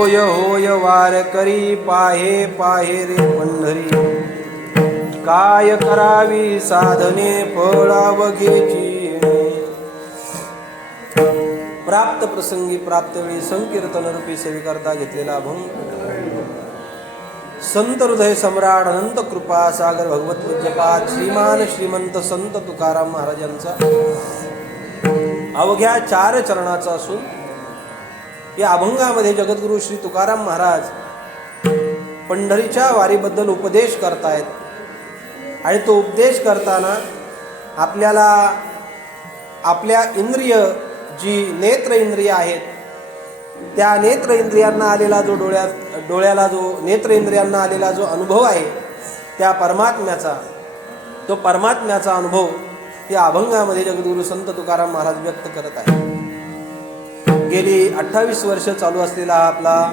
होय होय वारकरी पाहे पाहे रे पंढरी, काय करावी साधने फळावघेची. प्राप्त प्रसंगी प्राप्त वेळी संकीर्तन रूपी सेवेकरता घेतलेला अभंग संत हृदय सम्राट अनंत कृपा सागर भगवत पूज्यपाद श्रीमान श्रीमंत संत तुकाराम महाराजांचा अवघ्या 4 चरणाचा असून या अभंगामध्ये जगद्गुरु श्री तुकाराम महाराज पंढरीच्या वारीबद्दल उपदेश करतायत. आणि तो उपदेश करताना आपल्याला आपल्या इंद्रिय जी नेत्र इंद्रिय आहेत त्या नेत्र इंद्रियांना आलेला जो डोळ्याला जो नेत्र इंद्रियांना आलेला जो अनुभव आहे त्या परमात्म्याचा अनुभव या अभंगामध्ये जगद्गुरु संत तुकाराम महाराज व्यक्त करत आहेत. गेली 28 वर्ष चालू असलेला आपला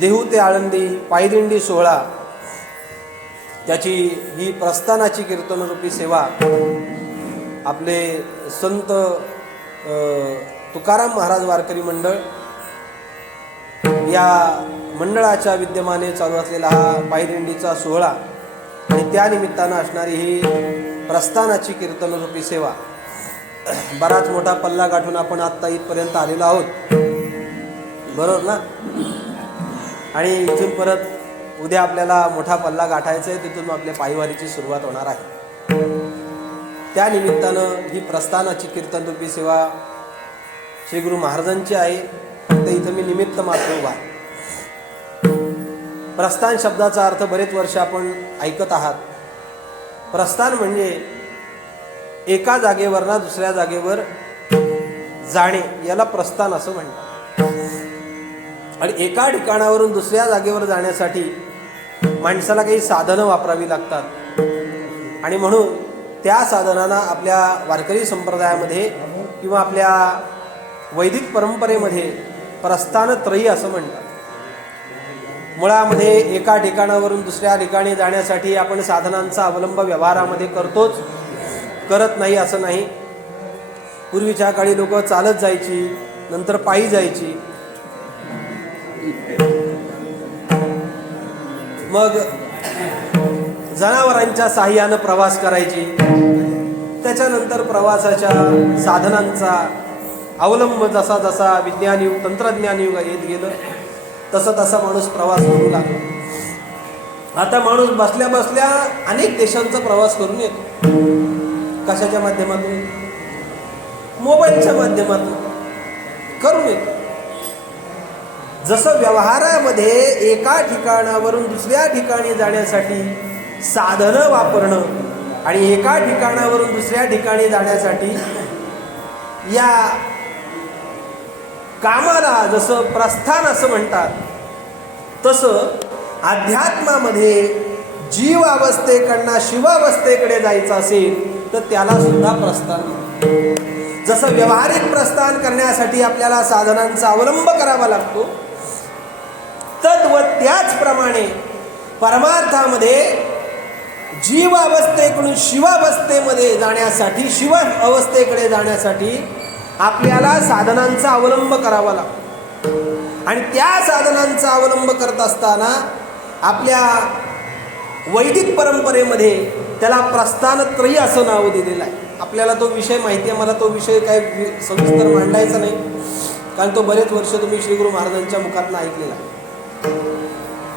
देहू ते आळंदी पायदिंडी सोहळा, त्याची ही प्रस्थानाची कीर्तनरूपी सेवा आपले संत तुकाराम महाराज वारकरी मंडळ या मंडळाच्या विद्यमाने चालू असलेला हा पायदिंडीचा सोहळा आणि त्या निमित्तानं असणारी ही प्रस्थानाची कीर्तनरूपी सेवा, बराच मोठा पल्ला गाठून आपण आत्ता इथपर्यंत आलेलो आहोत, बरोबर ना. आणि इथून परत उद्या आपल्याला मोठा पल्ला गाठायचा आहे, तिथून आपल्या पायवारीची सुरुवात होणार आहे. त्या निमित्तानं ही प्रस्थानाची कीर्तनरूपी सेवा श्री गुरु महाराजांची आहे. फक्त इथं मी निमित्त मात्र उभा आहे. प्रस्थान शब्दाचा अर्थ बरेच वर्ष आपण ऐकत आहात. प्रस्थान म्हणजे एका जागेवर ना दुसऱ्या जागेवर जाणे, याला प्रस्थान असं म्हणतात. आणि एका ठिकाणावरून दुसऱ्या जागेवर जाण्यासाठी माणसाला काही साधनं वापरावी लागतात. आणि म्हणून त्या साधनांना आपल्या वारकरी संप्रदायामध्ये किंवा आपल्या वैदिक परंपरेमध्ये प्रस्थानत्रयी असं म्हणतात. मुळामध्ये एका ठिकाणावरून दुसऱ्या ठिकाणी जाण्यासाठी आपण साधनांचा अवलंब व्यवहारामध्ये करतोच, करत नाही असं नाही. पूर्वीच्या काळी लोक चालत जायची, नंतर पायी जायची, मग जनावरांच्या साह्यानं प्रवास करायची. त्याच्यानंतर प्रवासाच्या साधनांचा अवलंब जसा जसा विज्ञान युग तंत्रज्ञान युग येत गेलं तसा तसा माणूस प्रवास करू लागला. आता माणूस बसल्या बसल्या अनेक देशांचा प्रवास करून येतो. कशाच्या माध्यमातून? मोबाईलच्या माध्यमातून करून येतो. जसं व्यवहारामध्ये एका ठिकाणावरून दुसऱ्या ठिकाणी जाण्यासाठी साधनं वापरणं आणि एका ठिकाणावरून दुसऱ्या ठिकाणी जाण्यासाठी या कामाला जसं प्रस्थान असं म्हणतात, तसं अध्यात्मामध्ये जीव अवस्थेकडनं शिवावस्थेकडे जायचं असेल तर त्याला सुद्धा प्रस्थान म्हणतात. जसं व्यावहारिक प्रस्थान करण्यासाठी आपल्याला साधनांचा अवलंब करावा लागतो, तद्वत त्याचप्रमाणे परमार्थामध्ये जीव अवस्थेकडून शिवावस्थेमध्ये जाण्यासाठी, शिव अवस्थेकडे जाण्यासाठी आपल्याला साधनांचा अवलंब करावा लागतो. आणि त्या साधनांचा अवलंब करत असताना आपल्या वैदिक परंपरेमध्ये त्याला प्रस्थानत्रयी असं नाव दिलेलं आहे. आपल्याला तो विषय माहिती आहे, मला तो विषय काय सविस्तर मांडायचा नाही, कारण तो बरेच वर्ष तुम्ही श्री गुरु महाराजांच्या मुखातून ऐकलेला आहे.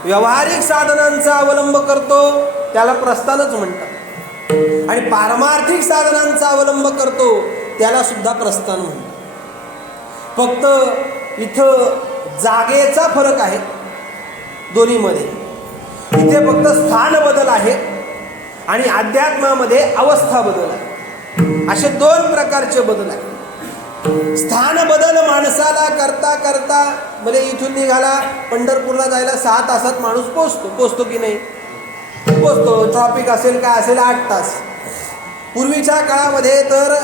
व्यावहारिक साधनांचा अवलंब करतो त्याला प्रस्थानच म्हणतात, आणि पारमार्थिक साधनांचा अवलंब करतो त्याला सुद्धा प्रस्थान म्हणतात. फक्त इथं जागेचा फरक आहे दोन्हीमध्ये. इथे फक्त स्थान बदल आहे आणि अध्यात्मामध्ये अवस्था बदल आहे. असे 2 प्रकारचे बदल आहेत. स्थान बदल माणसाला करता करता, म्हणजे इथून निघाला पंढरपूरला जायला 6 तासात माणूस पोचतो की नाही? पोचतो. ट्रॉफिक असेल काय असेल 8 तास. पूर्वीच्या काळामध्ये तर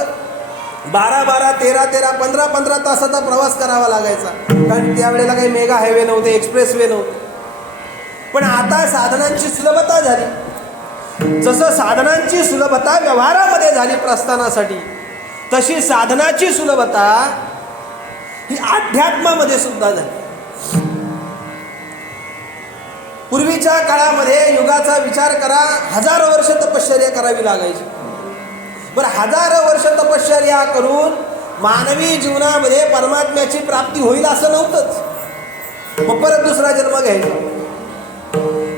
12-12, 13-13, 15-15 तासाचा प्रवास करावा लागायचा, कारण त्यावेळेला काही मेगा हायवे नव्हते, एक्सप्रेस वे नव्हते. पण आता साधनांची सुलभता झाली. जसं साधनांची सुलभता व्यवहारामध्ये झाली प्रस्थानासाठी, तशी साधनाची सुलभता ही अध्यात्मामध्ये सुद्धा झाली. पूर्वीच्या काळामध्ये युगाचा विचार करा, हजारो वर्ष तपश्चर्या करावी लागायची. बरं, हजारो वर्ष तपश्चर्या करून मानवी जीवनामध्ये परमात्म्याची प्राप्ती होईल असं नव्हतंच. मग परत दुसरा जन्म घ्यायचा.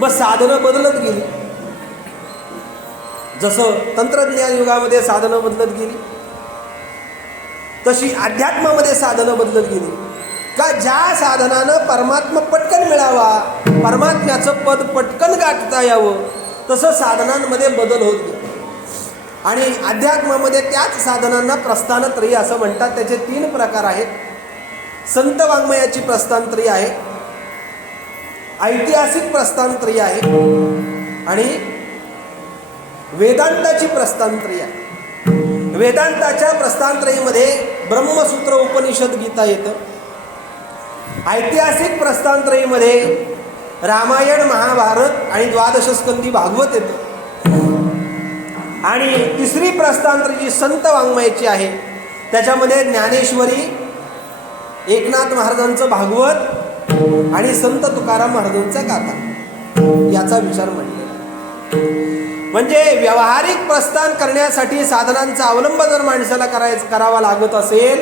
मग साधनं बदलत गेली. जसं तंत्रज्ञान युगामध्ये साधनं बदलत गेली, तशी अध्यात्मामध्ये साधनं बदलत गेली. का ज्या साधनानं परमात्मा पटकन मिळावा, परमात्म्याचं पद पटकन गाठता यावं, तसं साधनांमध्ये बदल होत गेले. आणि अध्यात्मामध्ये त्याच साधनांना प्रस्थानत्रयी असं म्हणतात. त्याचे 3 प्रकार आहेत. संत वाङ्मयाची प्रस्थानत्रयी आहे, ऐतिहासिक प्रस्थानत्रयी आहे आणि वेदांताची प्रस्थानत्रयी आहे. वेदांताच्या प्रस्थानत्रयीमध्ये ब्रह्मसूत्र, उपनिषद, गीता येतं. ऐतिहासिक प्रस्थानत्रयीमध्ये रामायण, महाभारत आणि 12 स्कंदी भागवत येतं. आणि तिसरी प्रस्थानत्रयी संत वाङ्मयाची आहे. त्याच्यामध्ये ज्ञानेश्वरी, एकनाथ महाराजांचं भागवत आणि संत तुकाराम महाराजांचा गाथा याचा विचार मांडलेला. म्हणजे व्यावहारिक प्रस्थान करण्यासाठी साधनांचा अवलंब जर माणसाला करावा लागत असेल,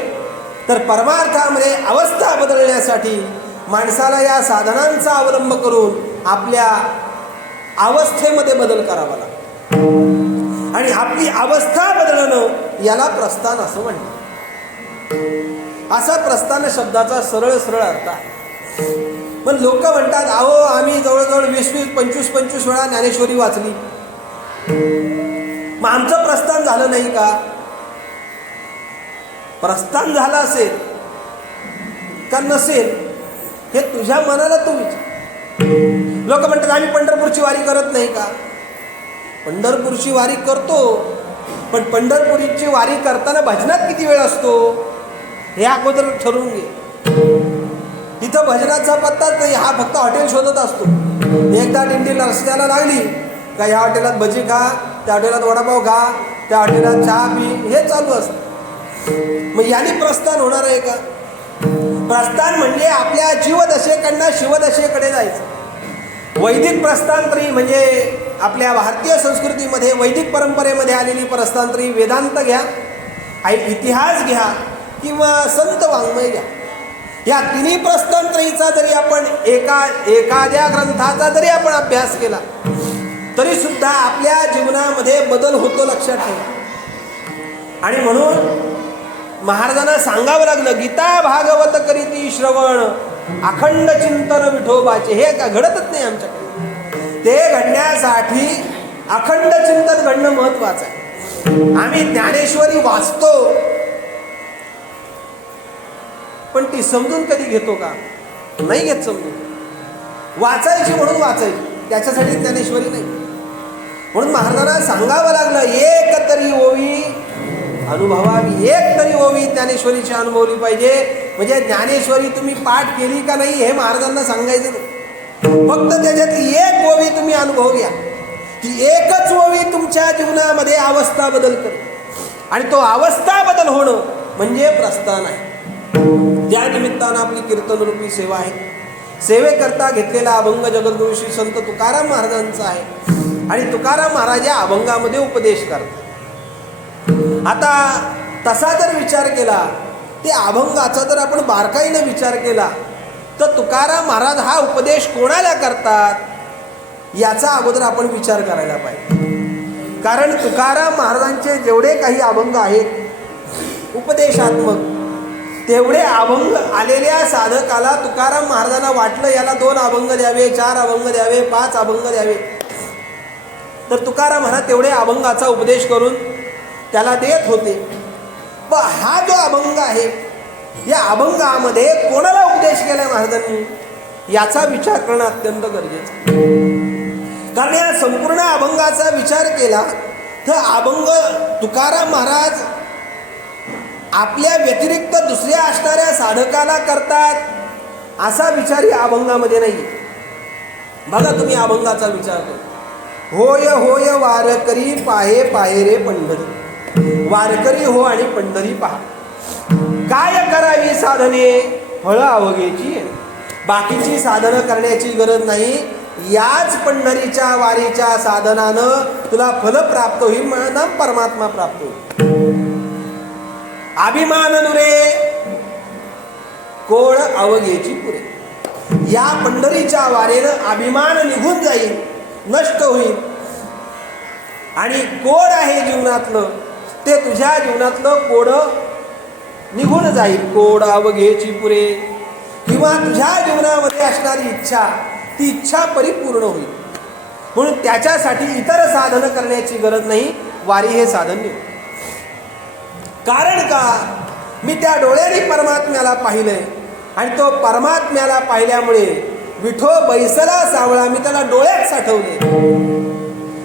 तर परमार्थामध्ये अवस्था बदलण्यासाठी माणसाला या साधनांचा अवलंब करून आपल्या अवस्थेमध्ये बदल करावा लागतो. आणि आपली अवस्था बदलणं याला प्रस्थान असं म्हणतात. असा प्रस्थान शब्दाचा सरळ सरळ अर्थ आहे. पण लोक म्हणतात, अहो आम्ही जवळजवळ 20-25 वेळा ज्ञानेश्वरी वाचली, मग आमचं प्रस्थान झालं नाही का? प्रस्थान झालं असेल का नसेल हे तुझ्या मनाला तू विचार. लोक म्हणतात आम्ही पंढरपूरची वारी करत नाही का? पंढरपूरची वारी करतो, पण पंढरपूरची वारी करताना भजनात किती वेळ असतो हे अगोदर ठरवून घे. तिथं भजनाचा पत्ताच नाही, हा फक्त हॉटेल शोधत असतो. एकदा दिंडी रस्त्याला लागली का ह्या हॉटेलात भजी खा, त्या हॉटेलात वडापाव खा, त्या हॉटेलात चहा पी, हे चालू असतं. मग याने प्रस्थान होणार आहे का? प्रस्थान म्हणजे आपल्या जीवदशेकडनं शिवदशेकडे जायचं. वैदिक प्रस्थानत्रयी म्हणजे आपल्या भारतीय संस्कृतीमध्ये वैदिक परंपरेमध्ये आलेली प्रस्थानत्रयी वेदांत घ्या, इतिहास घ्या किंवा संत वाङ्मय घ्या. या तिन्ही प्रस्थानत्रयीचा जरी आपण एखाद्या ग्रंथाचा जरी आपण अभ्यास केला तरी सुद्धा आपल्या जीवनामध्ये बदल होतो, लक्षात ठेवा. आणि म्हणून महाराजांना सांगावं लागलं, गीता भागवत करीती श्रवण, अखंड चिंतन विठोबाचे. हे का घडतच नाही आमच्याकडे. ते घडण्यासाठी अखंड चिंतन घडणं महत्वाचं आहे. आम्ही ज्ञानेश्वरी वाचतो, पण ती समजून कधी घेतो का? नाही घेत समजून. वाचायची म्हणून वाचायची, त्याच्यासाठी ज्ञानेश्वरी नाही. म्हणून महाराजांना सांगावं लागलं, एक तरी ओवी अनुभवावी, एक तरी ओवी ज्ञानेश्वरीची अनुभवली पाहिजे. म्हणजे ज्ञानेश्वरी तुम्ही पाठ केली का नाही हे महाराजांना सांगायचं नाही, फक्त त्याच्यातली एक ओवी तुम्ही अनुभव घ्या. ती एकच ओवी तुमच्या जीवनामध्ये अवस्था बदल करेल. आणि तो अवस्था बदल होणं म्हणजे प्रस्थान आहे. त्या निमित्तानं आपली कीर्तनरूपी सेवा आहे. सेवेकरता घेतलेला अभंग जगद्गुरु श्री संत तुकाराम महाराजांचा आहे. आणि तुकाराम महाराज या अभंगामध्ये उपदेश करतात. आता तसा जर विचार केला, ते अभंगाचा जर आपण बारकाईने विचार केला, तर तुकाराम महाराज हा उपदेश कोणाला करतात याचा अगोदर आपण विचार करायला पाहिजे. कारण तुकाराम महाराजांचे जेवढे काही अभंग आहेत उपदेशात्मक, तेवढे अभंग आलेल्या साधकाला तुकाराम महाराजांना वाटलं याला 2 अभंग द्यावे, 4 अभंग द्यावे, 5 अभंग द्यावे, तर तुकाराम महाराज तेवढे अभंगाचा उपदेश करून त्याला देत होते. पण हा जो अभंग आहे, या अभंगामध्ये कोणाला उपदेश केलाय महाराजांनी याचा विचार करणं अत्यंत गरजेचं. कारण या संपूर्ण अभंगाचा विचार केला तर अभंग तुकाराम महाराज आपल्या व्यतिरिक्त दुसऱ्या असणाऱ्या साधकाला करतात असा विचार या अभंगामध्ये नाही. बघा तुम्ही अभंगाचा विचार करा. होय होय वारकरी पाहे पाहे रे पंढरी, वारकरी हो आणि पंढरी पहा. काय करावी साधने फळ अवघेची. बाकीची साधनं करण्याची गरज नाही. याच पंढरीच्या वारीच्या साधनानं तुला फल प्राप्त होईल, नाम परमात्मा प्राप्त होईल. अभिमान नुरे कोळ अवघेची पुरे. या पंढरीच्या वारेनं अभिमान निघून जाईल, नष्ट होईल. आणि कोड आहे जीवनातलं, ते तुझ्या जीवनातलं कोड निघून जाईल. कोड अवघेची पुरे. किंवा तुझ्या जीवनामध्ये असणारी इच्छा, ती इच्छा परिपूर्ण होईल. म्हणून त्याच्यासाठी इतर साधन करण्याची गरज नाही. वारी हे साधन नाही. कारण का, मी त्या डोळ्याने परमात्म्याला पाहिलंय आणि तो परमात्म्याला पाहिल्यामुळे विठो बैसला सावळा, मी त्याला डोळ्यात साठवले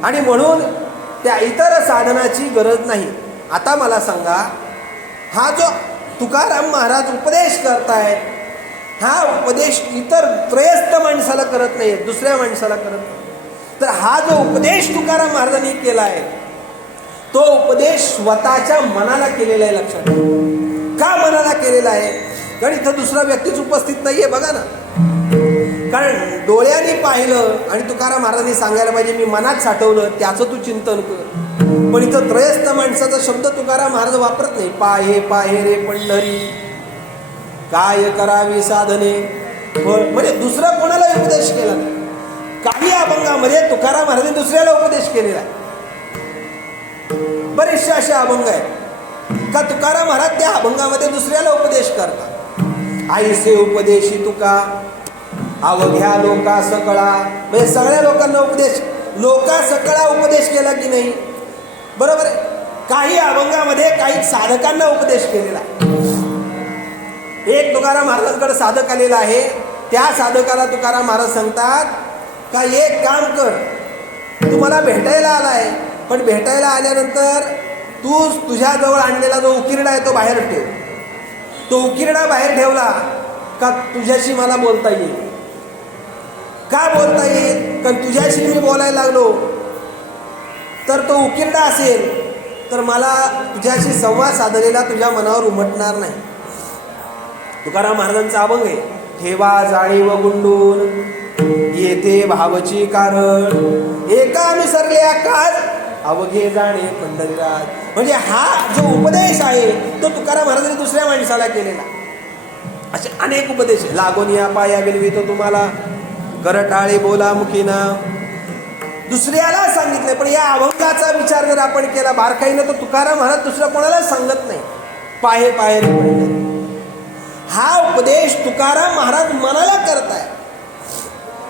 आणि म्हणून त्या इतर साधनाची गरज नाही. आता मला सांगा, हा जो तुकाराम महाराज उपदेश करतायत, हा उपदेश इतर त्रयस्थ माणसाला करत नाही, दुसऱ्या माणसाला करत नाही. तर हा जो उपदेश तुकाराम महाराजांनी केला आहे, तो उपदेश स्वतःच्या मनाला केलेला आहे. लक्षात ठेवा. का मनाला केलेला आहे? कारण इथं दुसरा व्यक्तीच उपस्थित नाहीये. बघा ना, कारण डोळ्यांनी पाहिलं आणि तुकाराम महाराजांनी सांगायला पाहिजे मी मनात साठवलं, त्याचं तू चिंतन कर. पण इथं त्रयस्थ माणसाचा शब्द तुकाराम महाराज वापरत नाही. पाहे पाहे रे पंढरी काय करावी साधने फळ. म्हणजे दुसरा कोणाला उपदेश केला नाही. काही अभंगामध्ये तुकाराम महाराजांनी दुसऱ्याला उपदेश केलेला आहे. बरेचसे असे अभंग आहेत का तुकाराम महाराज त्या अभंगामध्ये दुसऱ्याला उपदेश करतात. आईसे उपदेशी तुका अवघ्या लोका सकळा. म्हणजे सगळ्या लोकांना उपदेश, लोका सकळा उपदेश केला की नाही? बरोबर आहे. काही अभंगामध्ये काही साधकांना उपदेश केलेला आहे. एक तुकाराम महाराजांकडे साधक आलेला आहे. त्या साधकाला तुकाराम महाराज सांगतात का एक काम कर, तू मला भेटायला आलाय, पण भेटायला आल्यानंतर तू तुझ्याजवळ आणलेला जो उकिरडा आहे तो बाहेर ठेव. तो उकिरडा बाहेर ठेवला का तुझ्याशी मला बोलता येईल. का बोलता येईल? कारण तुझ्याशी मी बोलायला लागलो तर तो उकिरडा असेल तर मला तुझ्याशी संवाद साधलेला तुझ्या मनावर उमटणार नाही. तुकाराम महाराजांचा अभंग आहे, ठेवा जाणीव गुंडून येते भावची कारण एका अनुसरल्या काळ अवघे जाणे पंढरीराज. म्हणजे हा जो उपदेश आहे तो तुकाराम महाराजांनी दुसऱ्या माणसाला केलेला. असे अनेक उपदेश आहे. लागून या पाया बिलवितो तुम्हाला करटाळे बोला मुखीना. दुसऱ्याला सांगितले. पण या अभंगाचा विचार जर आपण केला बारकाईनं तर तुकाराम महाराज दुसऱ्या कोणाला सांगत नाही. पाहे पाहे रे. हा उपदेश तुकाराम महाराज मनाला करताय.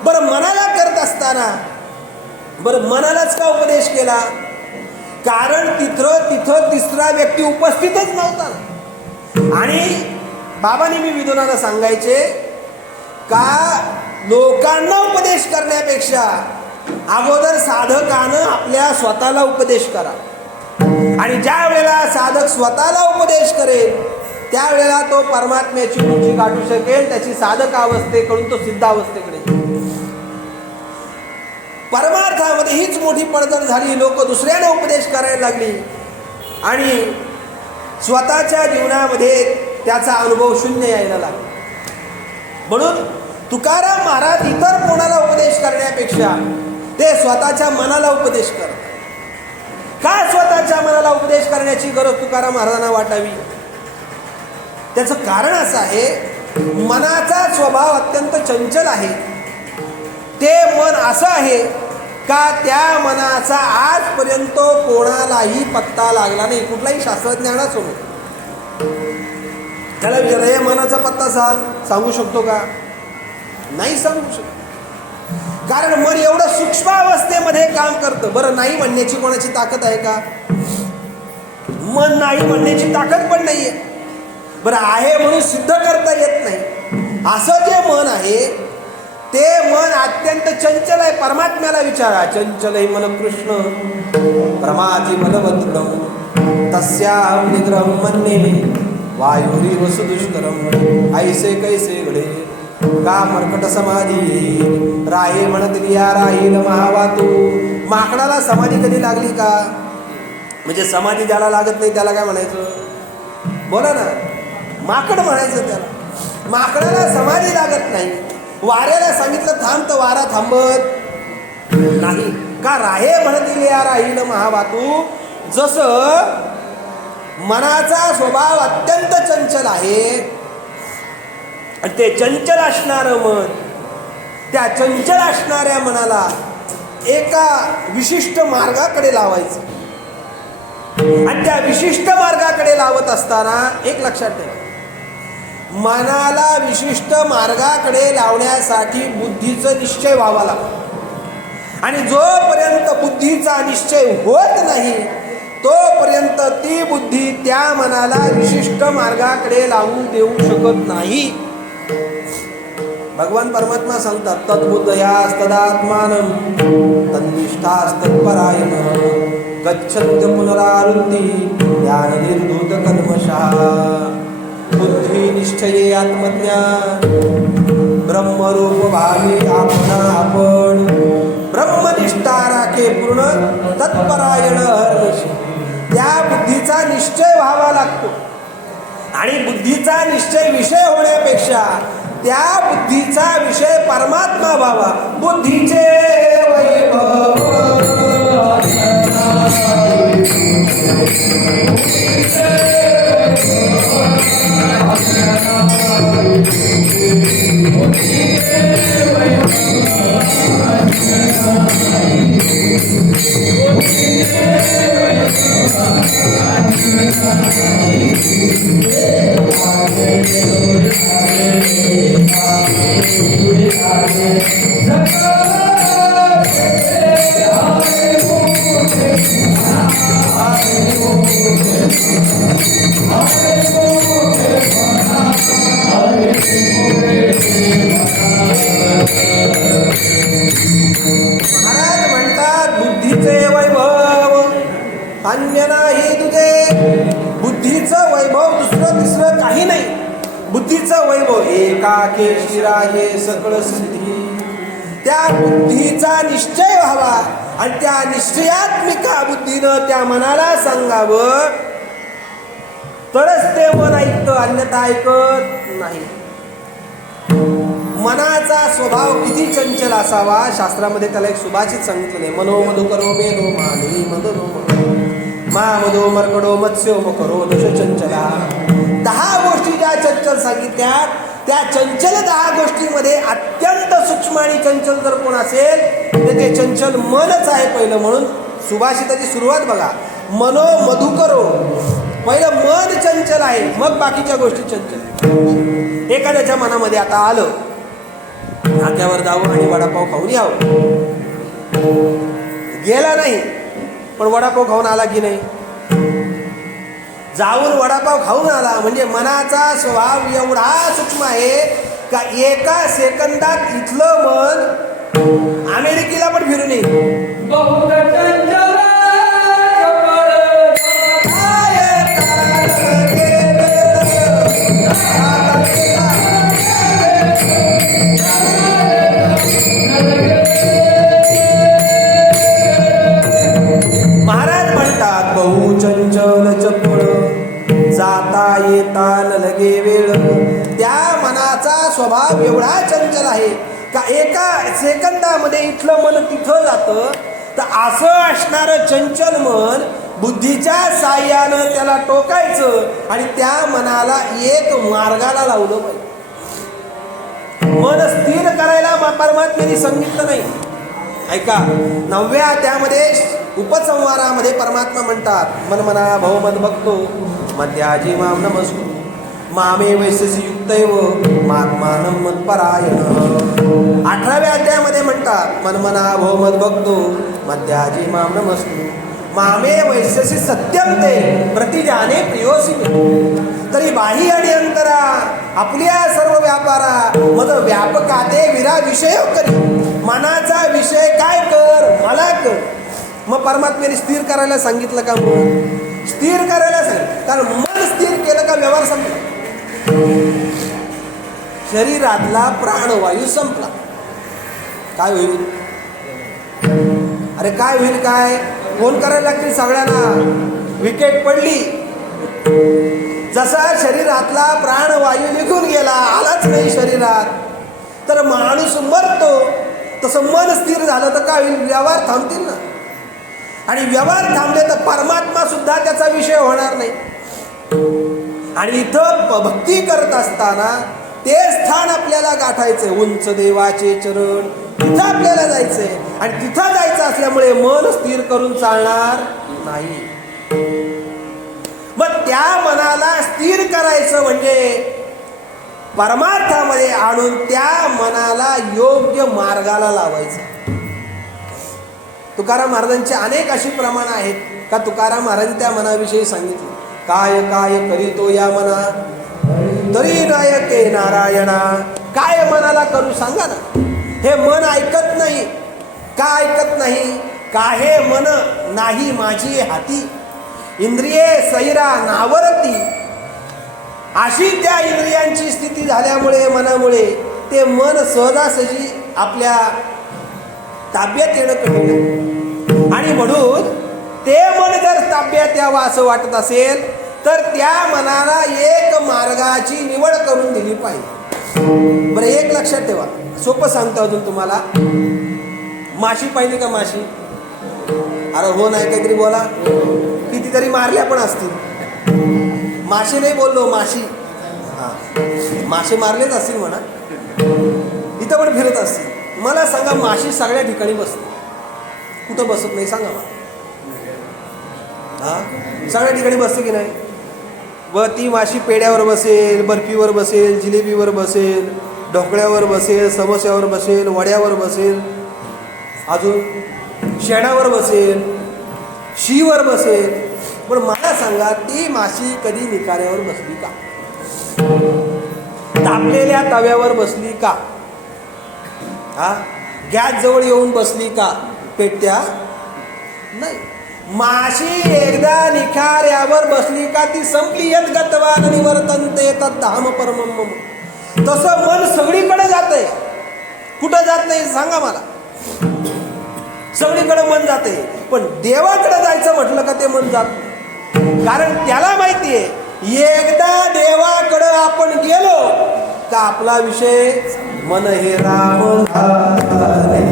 बरं, मनाला करत असताना बरं मनालाच का उपदेश केला? कारण तिथं तिसरा व्यक्ती उपस्थितच नव्हता. आणि बाबांनी मी विद्वानाला सांगायचे का लोकांना उपदेश करण्यापेक्षा अगोदर साधकानं आपल्या स्वतःला उपदेश करा. आणि ज्या वेळेला साधक स्वतःला उपदेश करेल त्यावेळेला तो परमात्म्याची उंची गाठू शकेल. त्याची साधक अवस्थेकडून तो सिद्ध अवस्थेकडे. परमार्थामध्ये हीच मोठी पडझड झाली. लोक दुसऱ्याला उपदेश करायला लागली आणि स्वतःच्या जीवनामध्ये त्याचा अनुभव शून्य यायला लागला. म्हणून तुकाराम महाराज इतर कोणाला उपदेश करण्यापेक्षा ते स्वतःच्या मनाला उपदेश करतात. का स्वतःच्या मनाला उपदेश करण्याची गरज तुकाराम महाराजांना वाटावी? त्याचं कारण असं आहे, मनाचा स्वभाव अत्यंत चंचल आहे. ते मन असं आहे का त्या मनाचा आजपर्यंत कोणालाही पत्ता लागला नाही. कुठलाही शास्त्रज्ञानासमोर त्याला विचार हे मनाचा पत्ता सांगू शकतो का? नाही सांगू शकतो. कारण मन एवढं सूक्ष्म अवस्थेमध्ये काम करतं. बरं, नाही म्हणण्याची कोणाची ताकद आहे का? मन नाही म्हणण्याची ताकद पण नाहीये. बरं, आहे म्हणून सिद्ध करता येत नाही. असं जे मन आहे ते मन अत्यंत चंचल आहे. परमात्म्याला विचारा, चंचल मन कृष्ण प्रमाती बलवत्तम तस्याहं निग्रहं मन्ये वायुरी वसुदुष्करम ऐसे कैसे घडे का मर्कट समाधी राये म्हणत या राहील महावातू. माकडाला समाधी कधी लागली का? म्हणजे समाधी ज्याला लागत नाही त्याला काय म्हणायचं? बोला ना. माकड म्हणायचं त्याला. माकडाला समाधी लागत नाही. वाऱ्याला सांगितलं थांब तर वारा थांबत नाही. का राहे म्हणतील या राहील महावातू. जसं मनाचा स्वभाव अत्यंत चंचल आहे आणि ते चंचल असणारं मन, त्या चंचल असणाऱ्या मनाला एका विशिष्ट मार्गाकडे लावायचं. आणि त्या विशिष्ट मार्गाकडे लावत असताना एक लक्षात ठेवा, मनाला विशिष्ट मार्गाकडे लावण्यासाठी बुद्धीचा निश्चय व्हावा लागतो. आणि जोपर्यंत बुद्धीचा निश्चय होत नाही तोपर्यंत ती बुद्धी त्या मनाला विशिष्ट मार्गाकडे लावू देऊ शकत नाही. भगवान परमात्मा सांगतात, तद्बुद्धयास्तदात्मानं तन्निष्ठास्तत्परायण गच्छन्त्य पुनरावृत्ती ज्ञान निर्धूत कल्मषः. बुद्धी निश्चये आत्मज्ञान ब्रह्मरूप भावी आपणा आपण. ब्रह्मनिष्ठा राखे पूर्ण तत्परायण हरनिशी. त्या बुद्धीचा निश्चय व्हावा लागतो. आणि बुद्धीचा निश्चय विषय होण्यापेक्षा त्या बुद्धीचा विषय परमात्मा व्हावा. बुद्धीचे वैभव महाराज म्हणतात, बुद्धीचे वैभव अन्य नाही तुझे. बुद्धीचं वैभव दुसरं तिसरं काही नाही. बुद्धीचं वैभव एकाके शिराहे सकळ सिद्धी. त्या बुद्धीचा निश्चय व्हावा आणि त्या निश्चयात्मिका बुद्धीनं त्या मनाला सांगावं तरच ते मन ऐकतं, अन्यथा ऐकत नाही. मनाचा स्वभाव किती चंचल असावा, शास्त्रामध्ये त्याला एक सुभाषित सांगितलेलं आहे. मनो मधुकरो मेनो मानवी मदनो मा मधो मर्कडो मत्स्यो मकरो दश चंचला. 10 गोष्टी ज्या चंचल सांगितल्या, त्या चंचल 10 गोष्टीमध्ये अत्यंत सूक्ष्म आणि चंचल जर कोण असेल तर ते चंचल मनच आहे पहिलं. म्हणून सुभाषिताची सुरुवात बघा, मनो मधुकरो. पहिलं मन चंचल आहे, मग बाकीच्या गोष्टी चंचल. एखाद्याच्या मनामध्ये आता आलं नाक्यावर जावं आणि वडापाव खाऊन यावं, गेला नाही पण वडापाव खाऊन आला की नाही. जाऊन वडापाव खाऊन आला म्हणजे मनाचा स्वभाव एवढा सूक्ष्म आहे का एका सेकंदात इथलं मन अमेरिकेला पण फिरून येईल. महाराज म्हणतात, बहु चंचल चपळ जाता येता न लगे वेळ. त्या मनाचा स्वभाव एवढा चंचल आहे का एका सेकंदामध्ये इथलं मन तिथं जातं. तर असं असणारं चंचल मन बुद्धीच्या साह्यानं त्याला टोकायचं आणि त्या मनाला एक मार्गाला लावलं पाहिजे. मन स्थिर करायला परमात्म्याने सांगितलं नाही. ऐका, 9व्या अध्यायामध्ये उपसंहारामध्ये परमात्मा म्हणतात, मन मना भव मद भक्तो मध्याजी माम नमस्कुरु मामे वैश्यसी युक्तैव मात्मानं मत्परायण. 18व्या अध्यायामध्ये म्हणतात, मन मना भव मद भक्तो मध्याजी माम नमस्कुरु मामे वैश्यसी सत्यम ते प्रतिजाने प्रियोसी. तरी बाही आणि अंतरा आपल्या सर्व व्यापारा मद व्यापकाते विरा विषय करी. मनाचा विषय काय कर, मला कर. मग परमात्म्याने स्थिर करायला सांगितलं का? मन स्थिर करायला सांगितलं, कारण मन स्थिर केलं का व्यवहार संपला. शरीरातला प्राणवायू संपला, काय होईल? अरे काय होईल? काय फोन करायला लागतील सगळ्यांना. विकेट पडली, जसा शरीरातला प्राणवायू निघून गेला, आलाच नाही शरीरात, तर माणूस मरतो. तसं मन स्थिर झालं तर काय होईल? व्यवहार थांबतील ना. आणि व्यवहार थांबले तर परमात्मा सुद्धा त्याचा विषय होणार नाही. आणि इथं भक्ती करत असताना ते स्थान आपल्याला गाठायचंय, उंच देवाचे चरण, तिथं आपल्याला जायचंय. आणि तिथं जायचं असल्यामुळे मन स्थिर करून चालणार नाही. मग त्या मनाला स्थिर करायचं म्हणजे परमार्थामध्ये आणून त्या मनाला योग्य मार्गाला लावायचं. तुकाराम महाराजांचे अनेक अशी प्रमाण आहेत का तुकाराम महाराजांनी त्या मनाविषयी सांगितले. काय काय करीतो या मना, तरी नायके नारायणा. काय मनाला करू सांगा ना. हे मन ऐकत नाही. का ऐकत नाही? का हे मन नाही माझी हाती, इंद्रिये सैरा नावरती. अशी त्या इंद्रियांची स्थिती झाल्यामुळे मनामुळे ते मन सहजासहजी आपल्या ताब्यात येणं कठीण आहे. आणि म्हणून ते मन जर ताब्यात यावं असं वाटत असेल तर त्या मनाला एक मार्गाची निवड करून दिली पाहिजे. बरं, एक लक्षात ठेवा, सोपं सांगतो अजून तुम्हाला. माशी पाहिली का? माशी, अरे हो नाही काहीतरी बोला. कितीतरी मारल्या पण असतील. माशी नाही बोललो, माशी. हां, मासे मारलेच असतील म्हणा. इथं पण फिरत असतील. मला सांगा, माशी सगळ्या ठिकाणी बसते, कुठं बसत नाही सांगा मला? हां, सगळ्या ठिकाणी बसते की नाही? व ती माशी पेड्यावर बसेल, बर्फीवर बसेल, जिलेबीवर बसेल, ढोकळ्यावर बसेल, समोस्यावर बसेल, वड्यावर बसेल, अजून शेणावर बसेल, शीवर बसेल. पण मला सांगा, ती माशी कधी निकाऱ्यावर बसली का? तापलेल्या तव्यावर बसली का? हा, गॅस जवळ येऊन बसली का? पेटत्या नाही. माशी एकदा निखाऱ्यावर बसली का ती संपली. यत गतवान निवर्तन्ते तद्धाम परमम मम. तसं मन सगळीकडे जातंय. कुठं जात नाही सांगा मला? सगळीकडे मन जाते, पण देवाकडे जायचं म्हटलं का ते मन जात नाही. कारण त्याला माहितीये, एकदा देवाकडं आपण गेलो का आपला विषय मन हे राम झाले.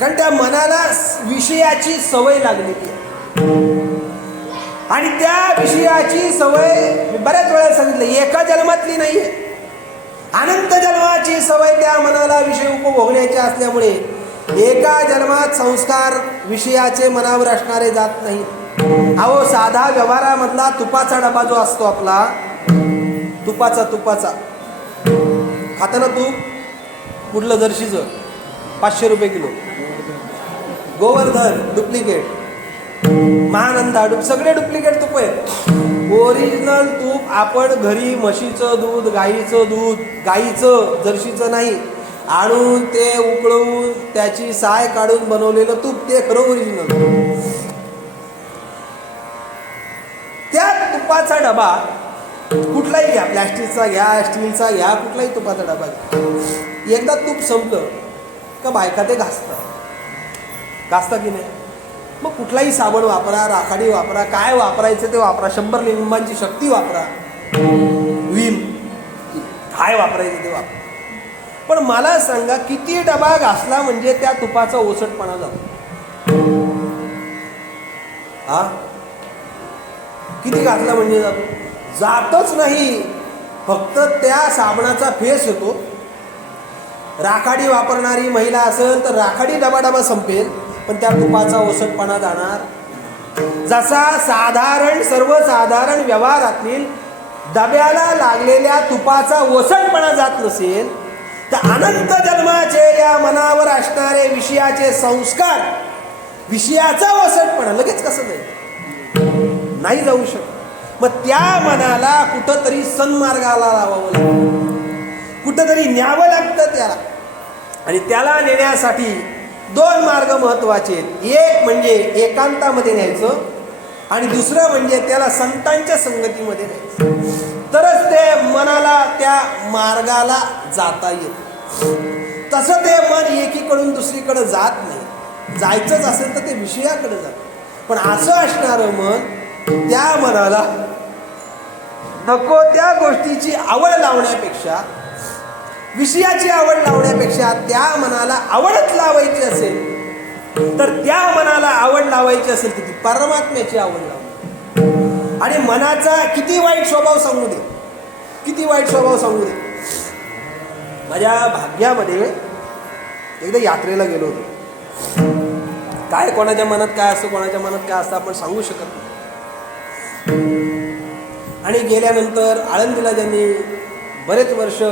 कारण त्या मनाला विषयाची सवय लागलेली आहे. आणि त्या विषयाची सवय बऱ्याच वेळा सांगितलं, एका जन्मातली नाहीये, अनंत जन्माची सवय त्या मनाला विषय उपभोगण्याची असल्यामुळे एका जन्मात संस्कार विषयाचे मनावर असणारे जात नाही. अहो, साधा व्यवहारामधला तुपाचा डबा जो असतो आपला, तुपाचा खाताना तूप कुठलं? जर्शीचं, 500 रुपये किलो. गोवर्धन डुप्लिकेट, महानंदा सगळे डुप्लिकेट तुप आहेत. ओरिजिनल तूप आपण घरी म्हशीचं दूध, गाईचं जर्शीचं नाही, आणून ते उकळवून त्याची साय काढून बनवलेलं तूप, ते खरं ओरिजिनल. त्या तुपाचा डबा कुठलाही घ्या, प्लॅस्टिकचा घ्या, स्टीलचा घ्या, कुठलाही तुपाचा डबा घ्या. एकदा तूप संपलं का बायका ते घासता की नाही? मग कुठलाही साबण वापरा, राखाडी वापरा, काय वापरायचं ते वापरा, 100 लिंबांची शक्ती वापरा, व्हील काय वापरायचं ते वापरा. पण मला सांगा, किती डबा घासला म्हणजे त्या तुपाचा ओसटपणा जातो? हा, किती घासला म्हणजे जातच नाही. फक्त त्या साबणाचा फेस येतो. राखाडी वापरणारी महिला असेल तर राखाडी डबा संपेल, पण त्या तुपाचा ओसटपणा जाणार जसा सर्वसाधारण व्यवहारातील डब्याला लागलेल्या तुपाचा ओसटपणा जात नसेल, तर अनंत जन्माचे या मनावर असणारे विषयाचे संस्कार, विषयाचा ओसटपणा लगेच कसं जाईल? नाही जाऊ शकत. मग त्या मनाला कुठंतरी सन्मार्गाला लावावं लागतं, कुठंतरी न्यावं लागतं त्याला. आणि त्याला नेण्यासाठी दोन मार्ग महत्वाचे आहेत. एक म्हणजे एकांतामध्ये न्यायचं आणि दुसरं म्हणजे त्याला संतांच्या संगतीमध्ये न्यायचं. तरच ते मनाला त्या मार्गाला जाता येईल. तसं ते मन एकीकडून दुसरीकडे जात नाही. जायचंच असेल तर ते विषयाकडे जातं. पण असं असणारं मन त्या मनाला नको त्या गोष्टीची आवड लावण्यापेक्षा, विषयाची आवड लावण्यापेक्षा त्या मनाला आवडच लावायची असेल तर त्या मनाला आवड लावायची असेल तर ती परमात्म्याची आवड लावली. आणि मनाचा किती वाईट स्वभाव सांगू दे, किती वाईट स्वभाव सांगू दे. माझ्या भाग्यामध्ये एकदा यात्रेला गेलो होतो. काय कोणाच्या मनात काय असतं, कोणाच्या मनात काय असतं आपण सांगू शकत नाही. आणि गेल्यानंतर आळंदीला ज्यांनी बरेच वर्ष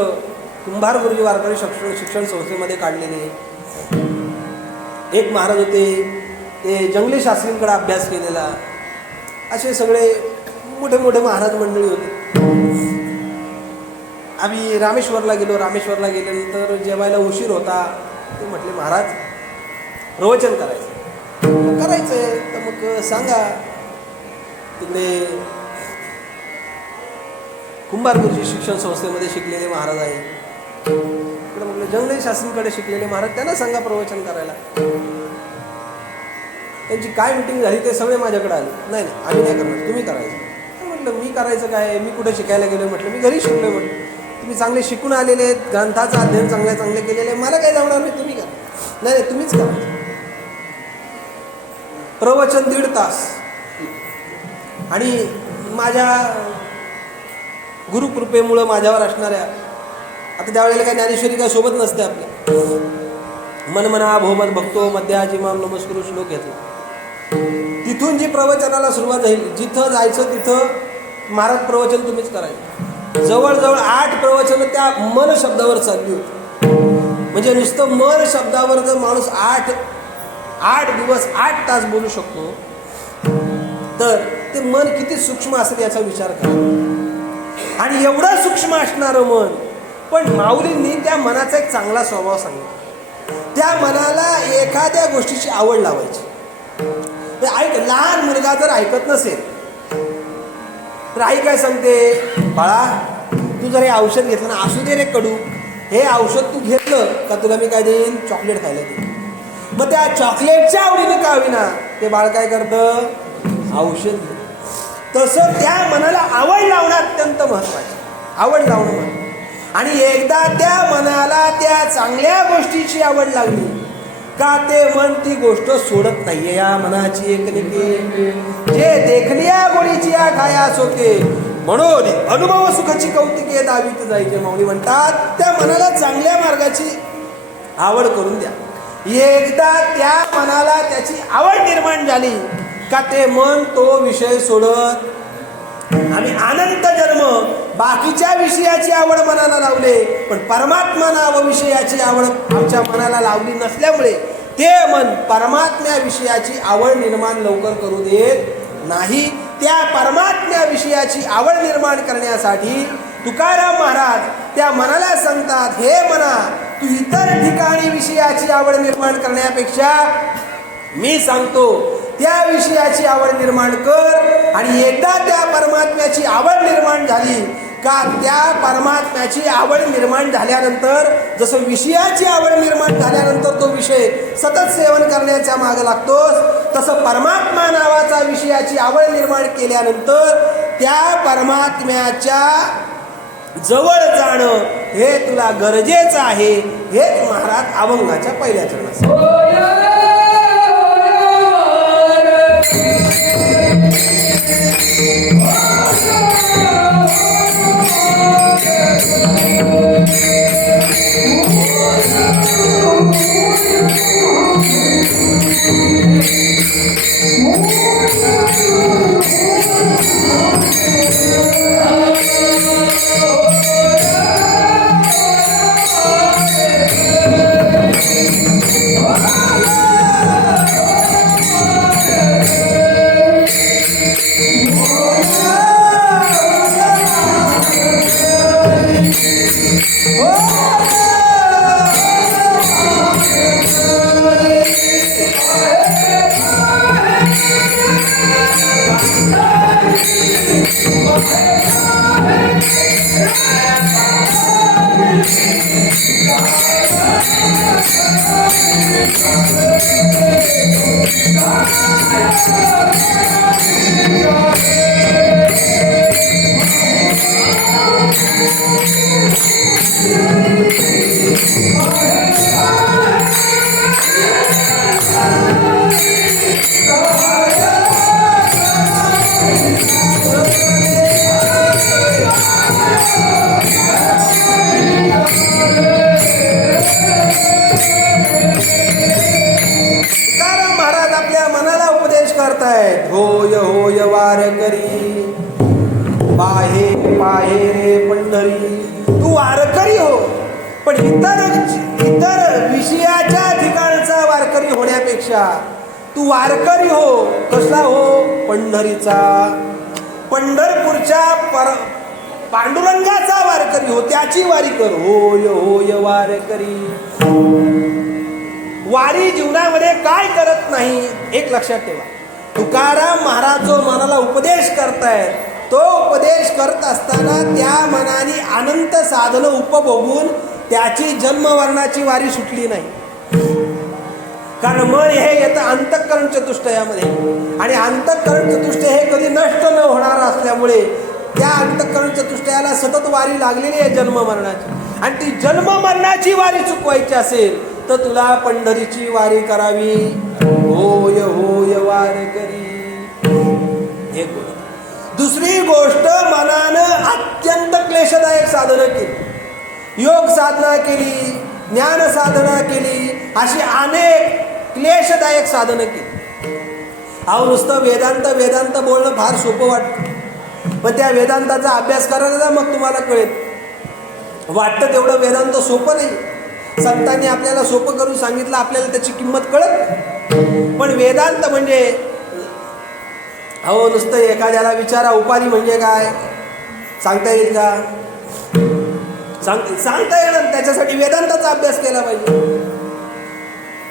कुंभार गुरुजी वारकरी शिक्षण संस्थेमध्ये काढलेले एक महाराज होते, ते जंगली शास्त्रींकडे अभ्यास केलेला, असे सगळे मोठे मोठे महाराज मंडळी होते. आम्ही रामेश्वरला गेलो. रामेश्वरला गेल्यानंतर जेवायला उशीर होता. ते म्हटले महाराज प्रवचन करायचंय. तर मग सांगा. तिकडे कुंभार गुरुजी शिक्षण संस्थेमध्ये शिकलेले महाराज आहे. इकडे म्हटलं जंगली शास्त्रींकडे शिकलेले महाराज, त्यांना सांगा प्रवचन करायला. त्यांची काय मिटिंग झाली ते सगळे माझ्याकडे आले. नाही आम्ही नाही करणार, तुम्ही करायचं. म्हटलं मी करायचं काय, मी कुठे शिकायला गेलो. म्हटलं मी घरी शिकलो. म्हटलं तुम्ही चांगले शिकून आलेले आहेत, ग्रंथाचं अध्ययन चांगले केलेले आहे, मला काय जमणार नाही, तुम्ही करा. नाही तुम्हीच करायचं. प्रवचन 1.5 तास. आणि माझ्या गुरुकृपेमुळं माझ्यावर असणाऱ्या, आता त्यावेळेला काय ज्ञानेश्वरी काय सोबत नसते आपल्या, मनमना भोमत भक्तो मध्याजिमाम नमस्कुरु श्लोक घेतला. तिथून जी प्रवचनाला सुरुवात झाली, जिथं जायचं तिथं महाराज प्रवचन तुम्हीच करायचं. जवळजवळ 8 प्रवचनं त्या मन शब्दावर चालली होती. म्हणजे नुसतं मन शब्दावर जर माणूस 8 दिवस 8 तास बोलू शकतो, तर ते मन किती सूक्ष्म असेल याचा विचार करा. आणि एवढं सूक्ष्म असणारं मन, पण माऊलींनी त्या मनाचा एक चांगला स्वभाव सांगितला. त्या मनाला एखाद्या गोष्टीची आवड लावायची. लहान मुलगा जर ऐकत नसेल तर आई काय सांगते, बाळा तू जर हे औषध घेतलं ना, असू दे रे कडू, हे औषध तू घेतलं का तुला मी काय देईन, चॉकलेट खायला देईन. मग त्या चॉकलेटच्या आवडीने का होईना ते बाळ काय करतं, औषध घेतं. तसं त्या मनाला आवड लावणं अत्यंत महत्वाचं. आवड लावणं महत्वाचं. आणि एकदा त्या मनाला त्या चांगल्या गोष्टीची आवड लागली का ते मन ती गोष्ट सोडत नाहीये. या मनाची एकनिके जे देखलिया गोडीची या खाया सोके, म्हणून अनुभव सुखाची कौतिके दावीत जायचे. माऊली म्हणतात त्या मनाला चांगल्या मार्गाची आवड करून द्या. एकदा त्या मनाला त्याची आवड निर्माण झाली का ते मन तो विषय सोडत. आम्ही अनंत जन्म बाकीच्या विषयाची आवड मनाला लावले, पण परमात्मा नाव विषयाची आवड आमच्या मनाला लावली नसल्यामुळे ते मन परमात्म्या विषयाची आवड निर्माण लवकर करू देत नाही. त्या परमात्म्या विषयाची आवड निर्माण करण्यासाठी तुकाराम महाराज त्या मनाला सांगतात, हे मना तू इतर ठिकाणी विषयाची आवड निर्माण करण्यापेक्षा मी सांगतो त्या विषयाची आवड निर्माण कर. आणि एकदा त्या परमात्म्याची आवड निर्माण झाली का त्या परमात्म्याची आवड निर्माण झाल्यानंतर, जसं विषयाची आवड निर्माण झाल्यानंतर तो विषय सतत सेवन करण्याच्या मागे लागतोस, तसं परमात्मा नावाचा विषयाची आवड निर्माण केल्यानंतर त्या परमात्म्याच्या जवळ जाणं हे तुला गरजेचं आहे. हेच महाराज अभंगाच्या पहिल्या चरणात. Oh होय होय वारकरी पाहे पाहे रे पंढरी. तू वारकरी हो, पण इतर विषयाच्या ठिकाणचा वारकरी होण्यापेक्षा तू वारकरी हो. कसला हो? पंढरीचा, पंढरपूरच्या पांडुरंगाचा वारकरी हो, त्याची वारी कर. होय होय वारकरी. वारी जीवनामध्ये काय करत नाही एक लक्षात ठेवा. तुकाराम महाराज जो मनाला उपदेश करतायत, तो उपदेश करत असताना त्या मनाने अनंत साधनं उपभोगून त्याची जन्मवर्णाची वारी सुटली नाही. कारण मन हे येतं अंतःकरण चतुष्टयामध्ये, आणि अंतःकरण चतुष्टय हे कधी नष्ट न होणार असल्यामुळे त्या अंतःकरण चतुष्टयाला सतत वारी लागलेली आहे जन्ममरणाची. आणि ती जन्ममरणाची वारी चुकवायची असेल तर तुला पंढरीची वारी करावी. होय होय वारकरी. एक गोष्ट. दुसरी गोष्ट, मनानं अत्यंत क्लेशदायक साधनं केली, योग साधना केली, ज्ञान साधना केली, अशी अनेक क्लेशदायक साधनं केली. अहो नुसतं वेदांत वेदांत बोलणं फार सोपं वाटतं, पण त्या वेदांताचा अभ्यास करायला जा, मग तुम्हाला कळेल. वाटतं तेवढं वेदांत सोपं नाही. संतांनी आपल्याला सोपं करून सांगितलं, आपल्याला त्याची किंमत कळत. पण वेदांत म्हणजे, अहो नुसतं एखाद्याला विचारा उपाधी म्हणजे काय सांगता येईल का? सांगता येणार. त्याच्यासाठी वेदांताचा अभ्यास केला पाहिजे.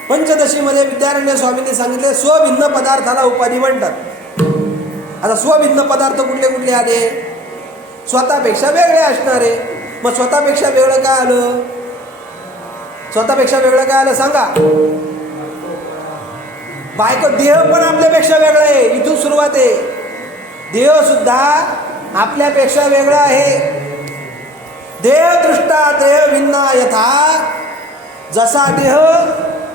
पंचदशीमध्ये विद्यारण्य स्वामींनी सांगितले स्वभिन्न पदार्थाला उपाधी म्हणतात. आता स्वभिन्न पदार्थ कुठले कुठले आले? स्वतःपेक्षा वेगळे असणारे. मग स्वतःपेक्षा वेगळं काय आलं? स्वतःपेक्षा वेगळं काय आलं सांगा? बायको. देह पण आपल्यापेक्षा वेगळा आहे. इथून सुरुवात आहे. देह सुद्धा आपल्यापेक्षा वेगळा आहे. देह दृष्टा देह भिन्ना यथा. जसा देह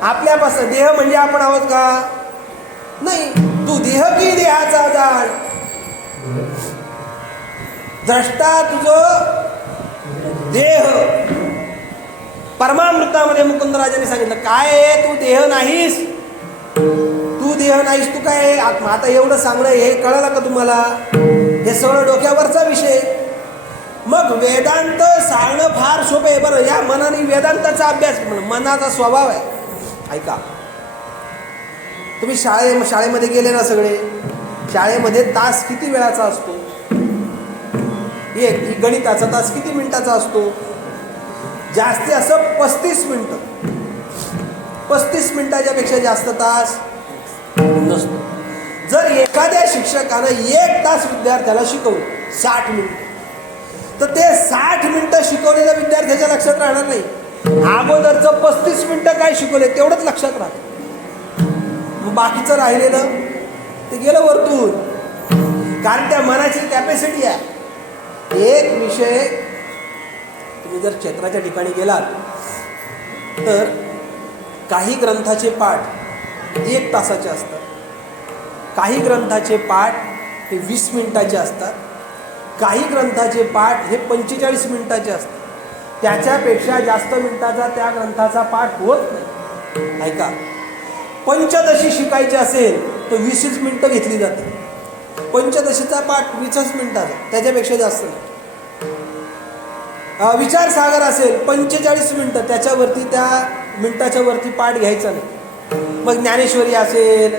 आपल्यापासून, देह म्हणजे आपण आहोत का? नाही. तू देह की देहाचा जाण. द्रष्टा तुझं देह. परमामृतामध्ये मुकुंदराजांनी सांगितलं काय आहे? तू देह नाहीस. तू देह नाहीस, तू काय आहे आत्मा. आता एवढं सांगणं हे कळलं का तुम्हाला? हे सगळं डोक्यावरचा विषय. मग वेदांत सांगणं फार सोपं आहे. बरं, या मनाने वेदांताचा अभ्यास, मनाचा स्वभाव आहे. ऐका, तुम्ही शाळेमध्ये गेले ना सगळे, शाळेमध्ये तास किती वेळाचा असतो? एक गणिताचा तास किती मिनिटाचा असतो? जास्ती असं 35 मिनिटं. 35 मिनिटाच्या पेक्षा जास्त तास नसतो. जर एखाद्या शिक्षकानं 1 तास विद्यार्थ्याला शिकवलं 60 मिनिटं, तर ते 60 मिनिटं शिकवलेल्या विद्यार्थ्याच्या लक्षात राहणार नाही. अगोदरचं 35 मिनिटं काय शिकवले तेवढंच लक्षात राहतं. मग बाकीचं राहिलेलं ते गेलं वरतून. कारण त्या मनाची कॅपॅसिटी आहे. एक विषय तुम्ही जर क्षेत्राच्या ठिकाणी गेलात तर काही ग्रंथाचे पाठ 1 तासाचे असतात, काही ग्रंथाचे पाठ हे 20 मिनिटाचे असतात, काही ग्रंथाचे पाठ हे 45 मिनिटाचे असतात. त्याच्यापेक्षा जास्त मिनिटाचा त्या ग्रंथाचा पाठ होत नाही. ऐका, पंचदशी शिकायची असेल तर 20 मिनिटं घेतली जाते. पंचदशीचा पाठ 20 मिनिटाचा, त्याच्यापेक्षा जास्त नाही. विचारसागर असेल 45 मिनिटं, त्याच्यावरती त्या मिनिटाच्या वरती पाठ घ्यायचा नाही. मग ज्ञानेश्वरी असेल,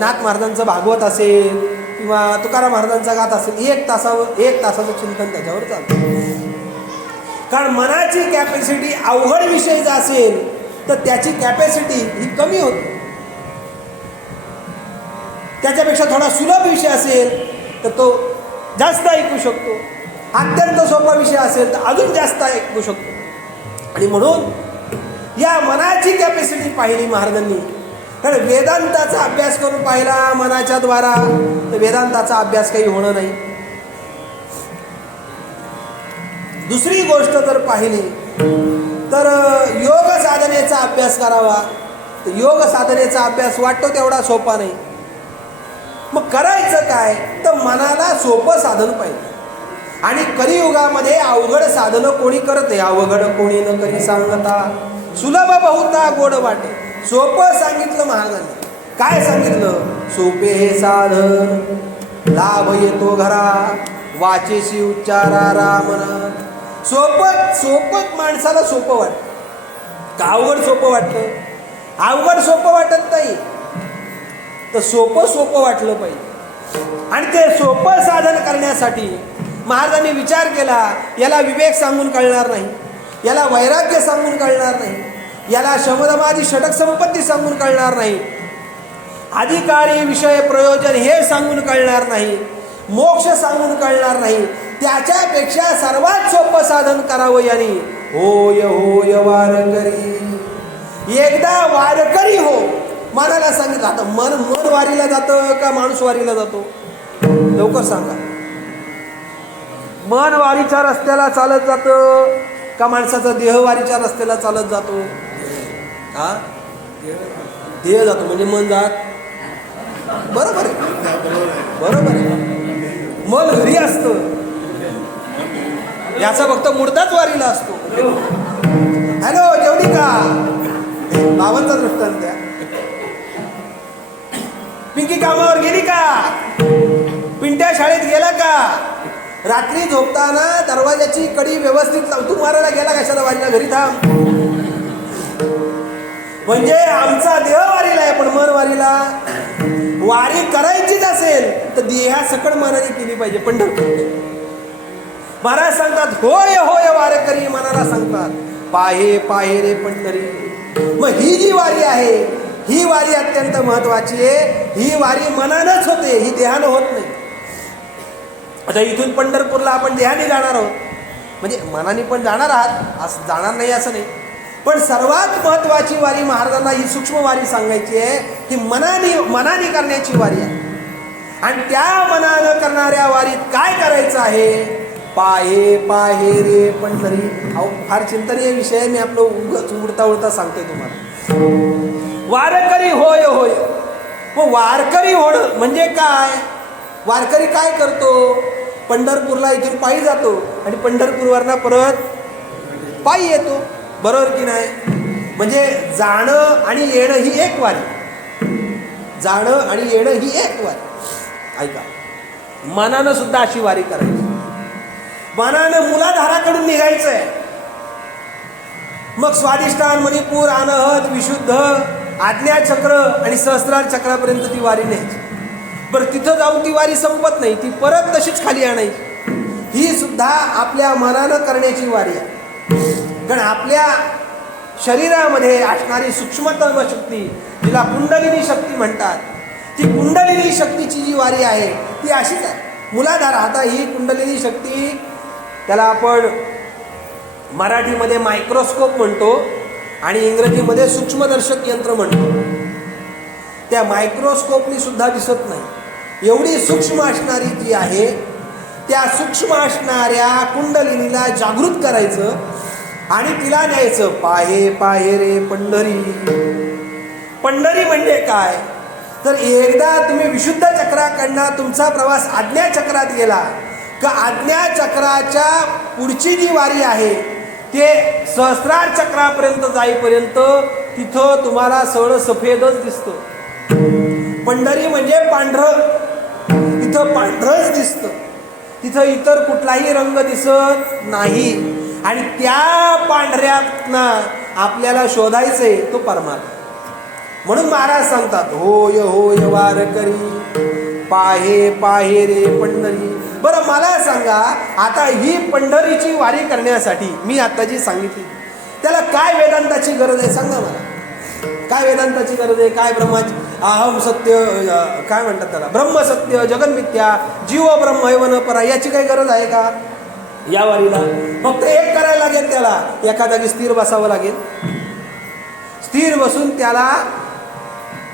नाथ महाराजांचं भागवत असेल किंवा तुकाराम महाराजांचा गाथ असेल, 1 तासाचं चिंतन त्याच्यावर चालतं. कारण मनाची कॅपॅसिटी अवघड विषय जर असेल तर त्याची कॅपॅसिटी ही कमी होते. त्याच्यापेक्षा थोडा सुलभ विषय असेल तर तो जास्त ऐकू शकतो. अत्यंत सोपा विषय असेल तर अजून जास्त ऐकू शकतो. आणि म्हणून या मनाची कॅपॅसिटी पाहिली महाराजांनी. कारण वेदांताचा अभ्यास करून पाहिला मनाच्या द्वारा तर वेदांताचा अभ्यास काही होणार नाही. दुसरी गोष्ट जर पाहिली तर योग साधनेचा अभ्यास करावा. तर योग साधनेचा अभ्यास वाटतो तेवढा सोपा नाही. मग करायचं काय तर मनाला सोपं साधन पाहिजे. आणि कलियुगामध्ये अवघड साधनं कोणी करत नाही. अवघड कोणी न करी सांगता सुलभ बहुता गोड वाटे. सोपं सांगितलं महाराजांनी. काय सांगितलं? सोपे हे साधन लाभ येतो घरा वाचेशी उच्चारा रामन. सोपं माणसाला सोपं वाटतं का अवघड सोपं वाटतं? अवघड सोपं वाटत नाही तर सोपं वाटलं पाहिजे. आणि ते सोपं साधन करण्यासाठी महाराजांनी विचार केला. याला विवेक सांगून कळणार नाही, याला वैराग्य सांगून कळणार नाही, याला शमदमादी षटक संपत्ती सांगून कळणार नाही, अधिकारी विषय प्रयोजन हे सांगून कळणार नाही, मोक्ष सांगून कळणार नाही. त्याच्यापेक्षा सर्वात सोपं साधन करावं याने. होय होय वारकरी. एकदा वारकरी हो. मनाला सांगितलं. आता मन वारीला जातं का माणूस वारीला जातो? लवकर सांगा. मन वारीच्या रस्त्याला चालत जातं का माणसाचा देह वारीच्या रस्त्याला चालत जातो? हा, देह जातो म्हणजे मन जात. बरोबर आहे. मन घरी असतं. याचा फक्त मुर्दाच वारीला असतो. हॅलो जेवली का? बाबांचा दृष्टांत द्या. पिंकी कामावर गेली का? पिंट्या शाळेत गेला का? रात्री झोपताना दरवाजाची कडी व्यवस्थित लाव. तू मारायला गेला कशाला वारीला? घरी थांब. म्हणजे आमचा देह वारीला आहे पण मन वारीला. वारी करायचीच असेल तर देहा सकड मनाने केली पाहिजे. पंढरपूर महाराज सांगतात होय होय वारकरी. मनाला सांगतात पाहे पाहे रे पंढरी. मग ही जी वारी आहे ही वारी अत्यंत महत्वाची आहे. ही वारी मनानच होते, ही देहानं होत नाही. आता इथून पंढरपूरला आपण देहाने जाणार आहोत म्हणजे मनाने पण जाणार आहात असं जाणार नाही असं नाही. पण सर्वात महत्वाची वारी महाराजांना ही सूक्ष्म वारी सांगायची आहे की मनाने करण्याची वारी आहे. आणि त्या मनानं करणाऱ्या वारीत काय करायचं आहे? पाहे पाहे रे पंढरी. अहो फार चिंतनीय विषय आहे. मी आपलं उगाच उडता सांगतोय तुम्हाला. वारकरी होय होय. मग वारकरी होणं म्हणजे काय? वारकरी काय करतो? पंढरपूरला इथून पायी जातो आणि पंढरपूरवरनं परत पायी येतो. बरोबर की नाही? म्हणजे जाणं आणि येणं ही एक वारी. जाणं आणि येणं ही एक वारी. ऐका, मनानं सुद्धा अशी वारी करायची. मनानं मुलाधाराकडून निघायचंय. मग स्वादिष्टान, मणिपूर, अनहत, विशुद्ध, आज्ञाचक्र आणि सहस्रार चक्रापर्यंत ती वारी न्यायची. बरं तिथं जाऊन ती वारी संपत नाही, ती परत तशीच खाली आणायची. ही सुद्धा आपल्या मनानं करण्याची वारी आहे. कारण आपल्या शरीरामध्ये असणारी सूक्ष्मतम शक्ती जिला कुंडलिनी शक्ती म्हणतात, ती कुंडलिनी शक्तीची जी वारी आहे ती अशीच आहे. मुलाधार. आता ही कुंडलिनी शक्ती त्याला आपण मराठीमध्ये मायक्रोस्कोप म्हणतो आणि इंग्रजीमध्ये सूक्ष्मदर्शक यंत्र म्हणतो. त्या मायक्रोस्कोपनी सुद्धा दिसत नाही एवढी सूक्ष्म असणारी जी आहे त्या सूक्ष्म असणाऱ्या कुंडलिनीला जागृत करायचं आणि तिला न्यायचं. पाहे पाहे रे पंढरी. पंढरी म्हणजे काय? तर एकदा तुम्ही विशुद्ध चक्राकडनं तुमचा प्रवास आज्ञाचक्रात गेला का आज्ञाचक्राच्या पुढची जी वारी आहे ते सहस्रार चक्रापर्यंत जाईपर्यंत तिथं तुम्हाला सगळं सफेदच दिसतं. पंढरी म्हणजे पांढरं. तिथं पांढरंच दिसतं. तिथं इतर कुठलाही रंग दिसत नाही. आणि त्या पांढऱ्यातनं आपल्याला शोधायचंय तो परमात्मा. म्हणून महाराज सांगतात होय होय वारकरी पाहे पाहे रे पंढरी. बरं मला सांगा, आता ही पंढरीची वारी करण्यासाठी मी आता जी सांगितली त्याला काय वेदांताची गरज आहे सांगा मला. काय वेदांताची गरज आहे? काय ब्रह्माची अहम सत्य, काय म्हणतात त्याला, ब्रह्म सत्य जगन्मिथ्या जीव ब्रह्म एव न परा, याची काही गरज आहे का या वारीला? फक्त एक करायला लागेल, त्याला एका जागी स्थिर बसावं लागेल. स्थिर बसून त्याला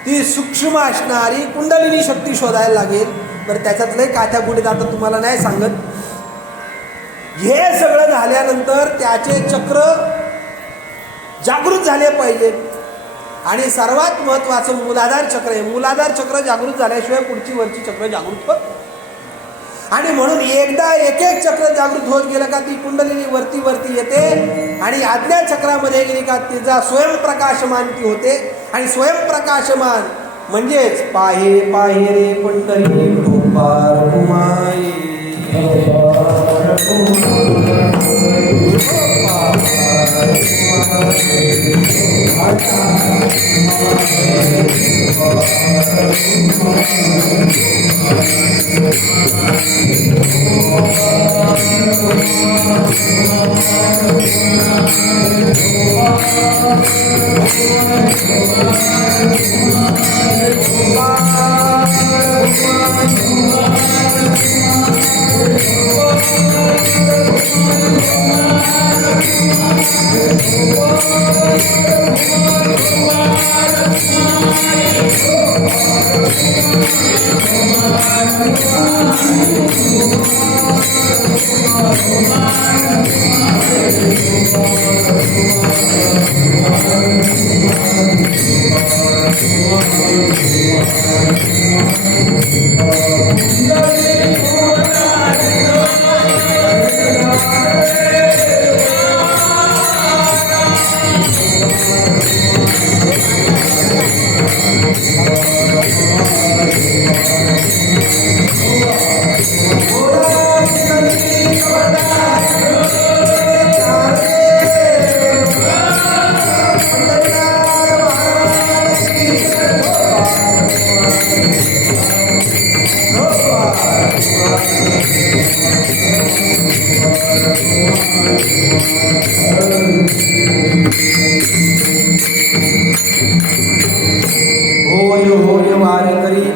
ती सूक्ष्म असणारी कुंडलिनी शक्ती शोधायला लागेल. बरं त्याच्यातले काठ्या गुढीत आता तुम्हाला नाही सांगत. हे सगळं झाल्यानंतर त्याचे चक्र जागृत झाले पाहिजे. आणि सर्वात महत्वाचं मूलाधार चक्र आहे. मूलाधार चक्र जागृत झाल्याशिवाय पुढची वरची चक्र जागृत होत. आणि म्हणून एकदा एक एक चक्र जागृत होत गेलं का ती कुंडलिनी वरती वरती येते आणि आज्ञा चक्रामध्ये गेली का तिचा स्वयंप्रकाशमान ती होते. आणि स्वयंप्रकाशमान म्हणजेच पाहे पाहे रे पंढरी गोपाल कुमाई,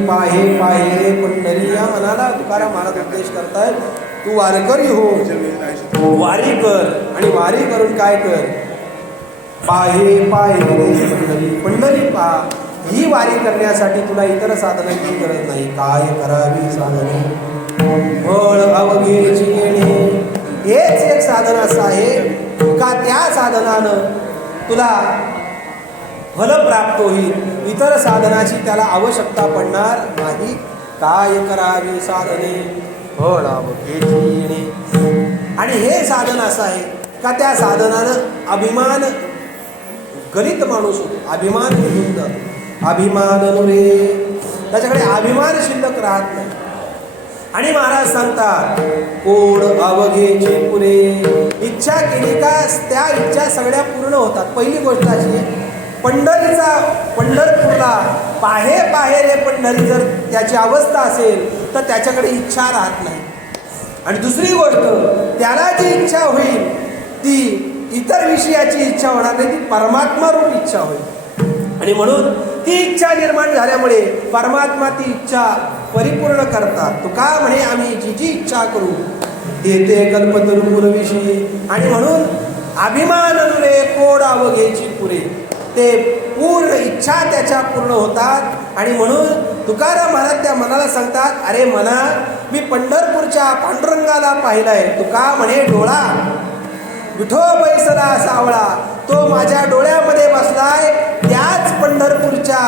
पाहे पाहे रे पंढरी, या मनाला तुकाराम महाराज उपदेश करतायत. तू वारकरी हो, वारी कर. आणि वारी करून काय कर? पाहे पाहे रे पंढरी, पंढरी पहा. ही वारी करण्यासाठी तुला इतर साधनांची गरज नाही. काय करावी साधने? फळ अवघेची येणे, हेच एक साधन असं आहे का त्या साधनानं तुला फल प्राप्त होईल. इतर साधनाची त्याला आवश्यकता पडणार नाही. काय करावी साधने? फळ अवघेची येणे. आणि हे साधन असं आहे का त्या साधनानं अभिमान गलित माणूस होतो. अभिमान निघून जातो. अभिमान रे, त्याच्याकडे अभिमान शिल्लक राहत नाही. आणि महाराज सांगतात कोण अवघेचे पुरे, इच्छा केली का त्या इच्छा सगळ्या पूर्ण होतात. पहिली गोष्ट अशी आहे, पंढरपूरला पाहे पाहे रे पंढरी जर त्याची अवस्था असेल तर त्याच्याकडे इच्छा राहत नाही. आणि दुसरी गोष्ट, त्याला जी इच्छा होईल ती इतर विषयाची इच्छा होणार नाही, ती परमात्मा रूप इच्छा होईल. आणि म्हणून ती इच्छा निर्माण झाल्यामुळे परमात्मा ती इच्छा परिपूर्ण करतात. तुका म्हणे आम्ही जी जी इच्छा करू देते कल्पतरुपूर्विषयी. आणि म्हणून अभिमान रे कोड अवघेची पुरे, ते पूर्ण इच्छा त्याच्या पूर्ण होतात. आणि म्हणून तुकाराम महाराज त्या मनाला सांगतात, अरे मना, मी पंढरपूरच्या पांडुरंगाला पाहिलाय. तुका म्हणे डोळा विठो बैसला सावळा, तो माझ्या डोळ्यामध्ये बसलाय. त्याच पंढरपूरच्या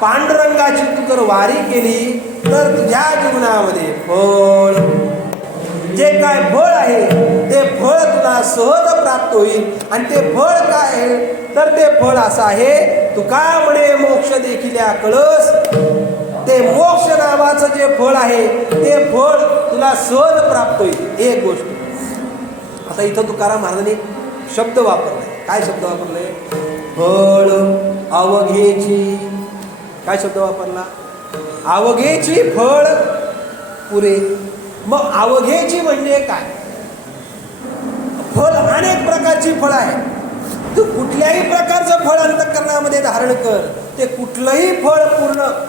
पांडुरंगाची तू जर वारी केली तर तुझ्या जीवनामध्ये फळ, जे काय फळ आहे ते फळ तुला सहज प्राप्त होईल. आणि ते फळ काय आहे तर ते फळ असं आहे, तुका म्हणे मोक्ष देखील कळस. ते मोक्ष नावाचं जे फळ आहे ते फळ तुला सहज प्राप्त होईल. एक गोष्ट. आता इथं तुकाराम महाराजांनी शब्द वापरले. काय शब्द वापरले? फळ अवघेची. काय शब्द वापरला? अवघेची फळ पुरे. मग अवघेची म्हणजे काय? फळ, अनेक प्रकारची फळं आहेत. तू कुठल्याही प्रकारचं फळ अंतःकरणामध्ये धारण कर, ते कुठलंही फळ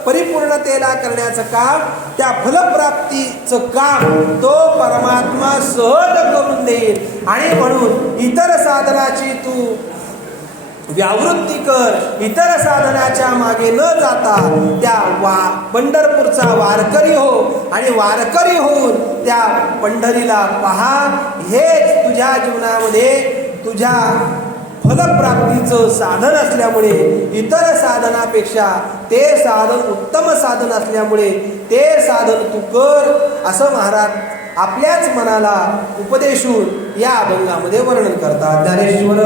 परिपूर्णतेला करण्याचं काम, त्या फलप्राप्तीचं काम तो परमात्मा सहज करून देईल. आणि म्हणून इतर साधनाची तू व्यावृत्ती कर. इतर साधनाच्या मागे न जाता त्या पंढरपूरचा वारकरी हो आणि वारकरी होऊन त्या पंढरीला पहा. हेच तुझ्या जीवनामध्ये तुझ्या फलप्राप्तीचं साधन असल्यामुळे, इतर साधनापेक्षा ते साधन उत्तम साधन असल्यामुळे ते साधन तू कर, असं महाराज आपल्याच मनाला उपदेशून या अभंगामध्ये वर्णन करतात. ज्ञानेश्वर